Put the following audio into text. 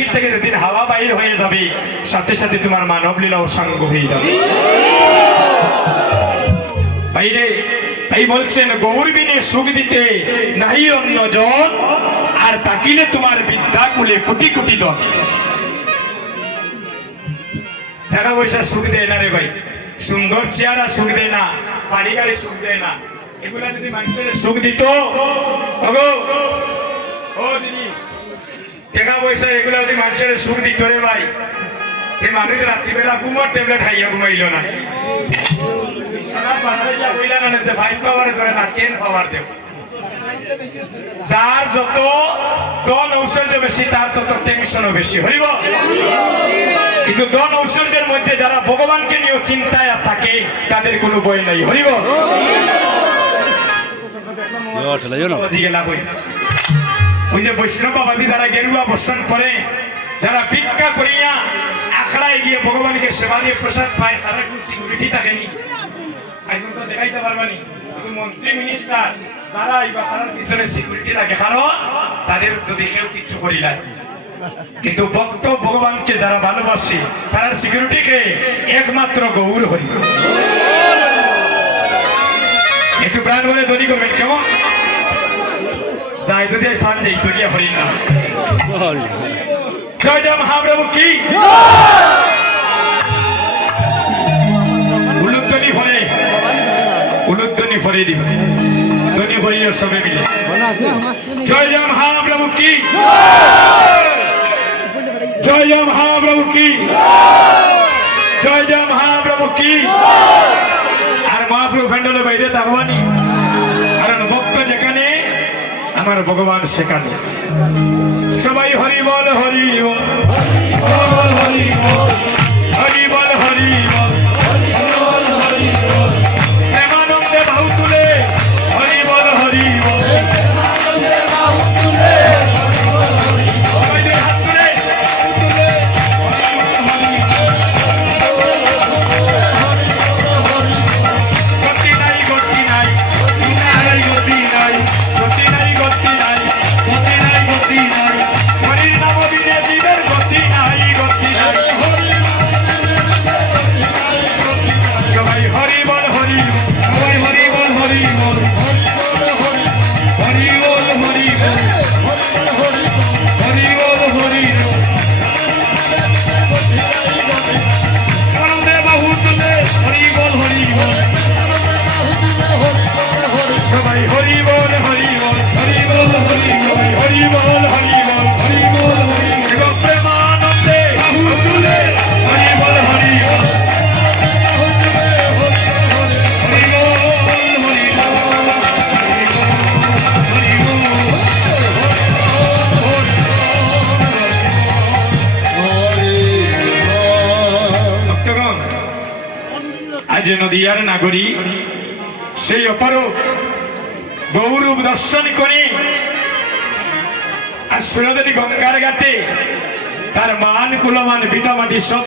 টাঙ্কির থেকে যেদিন হাওয়া বাইর হয়ে যাবে সাথে সাথে তোমার মানব লীলাও সাঙ্গ হয়ে যাবে। বাইরে তাই বলছেন গৌর বিনে সুখ দিতে নাই অন্য জন, আর তাকিলে তোমার বিদ্যা কুলে কোটি কোটি দল। টাকা পয়সা সুখ দেয় না রে ভাই, সুন্দর চেহারা সুখ দেয় না, বাড়ি গাড়ি সুখ দেয় না। এগুলা যদি মানুষের সুখ দিত, ও দিদি, টাকা পয়সা এগুলা যদি মানুষের সুখ দিত রে ভাই, এই মানুষ রাত্রিবেলা ঘুমার ট্যাবলেট খাইয়া ঘুমাইল না, যার যত ধন ঐশ্বর্য বেশি তার তত টেনশনও বেশি। হরিব। কিন্তু ধন ঐশ্বর্যের মধ্যে যারা ভগবানকে নিয়ে চিন্তায় থাকে তাদের কোনো ভয় নাই। হরিব। ওই যে বৈষ্ণববাদী যারা গেরুয়া বর্ষণ করে, যারা ভিক্ষা করিয়া আখড়ায় গিয়ে ভগবানকে সেবা দিয়ে প্রসাদ পায়, তারা কোনো সিকিউরিটি থাকেনি, আজ তো দেখাইতে পারবানি। কিন্তু মন্ত্রী মিনিস্টার যারা এইবার তার পিছনে সিকিউরিটি লাগে, কারণ তাদের যদি কেউ কিচ্ছু করিলা। কিন্তু ভক্ত ভগবানকে যারা ভালোবাসে তার সিকিউরিটিকে একমাত্র গৌর হরি। একটু প্রাণ বলে ধ্বনি করবেন কেমন? যাই যদি ফান যাই তো গিয়ে হরি না। জয় জয় মহাপ্রভু কি উলুধ্বনি ভরে, উলুধ্বনি ভরে দিব, ধ্বনি ভরিও সবে মিলে। জয় জয় মহাপ্রভু কি, জয় জয় মহাপ্রভু কি, জয় জয় মহাপ্রভু কি। আর মহাপ্রভু প্যান্ডেলের বাইরে থাকবানি, কারণ ভক্ত যেখানে আমার ভগবান সেখানে। সবাই হরি বল হরি বল, হরি বল হরি বল, হরি বল হরি বল, প্রেমানন্দে বাহু তুলে হরি বল হরি বল, সবাই দুই হাত তুলে গতি নাই গতি নাই গতি নাই গতি নাই গতি নাই গতি নাই গতি নাই, হরির নাম বিনে জীবের গতি নাই গতি নাই। সবাই হরি বল হরি বল, সবাই হরি বল হরি বল, হরি বল হরি বল, হরি বল হরি বল, আনন্দে বাহু তুলে হরি বল হরি বল, সবাই হরি বল হরি বল, হরি বল হরি, সবাই হরি বল হরি বল, হরি বল হরি, এবং প্রেমানন্দে বাহু তুলে হরি বল হরি বল, হরি বল হরি বল, হরি বল ভক্তগণ, আজ নদিয়ার নাগরী সেই অপরূপ গৌরূপ দর্শন করি আর সুরদনী গঙ্গার ঘাটে তার মান কুলমান ভিটামাটি সব